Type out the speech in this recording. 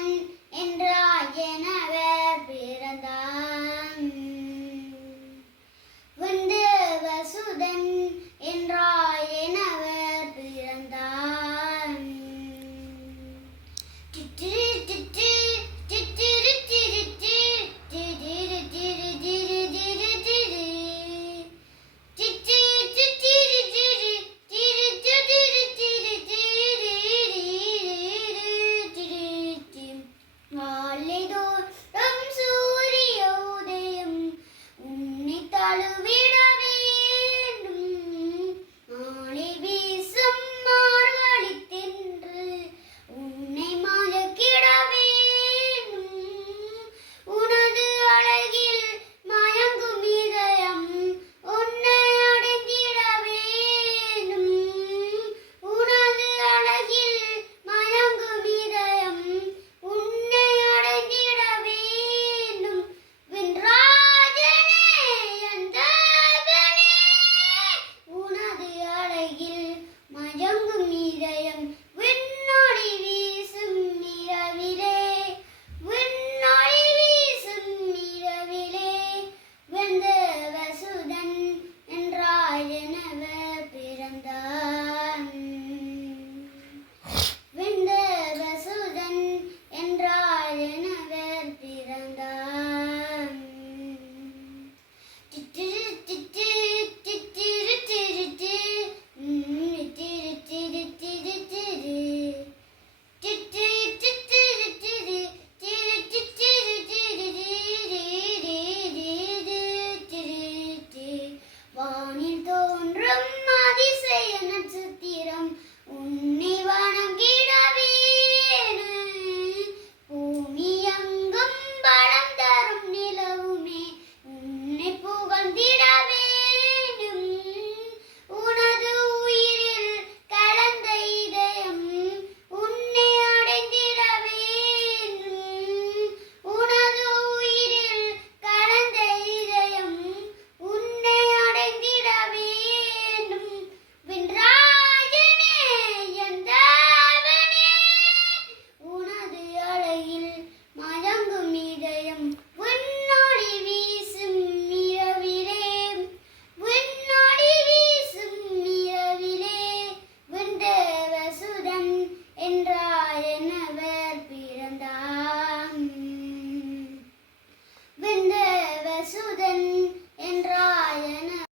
மன்னன் என்றாய் எனவர் பிறந்தார்.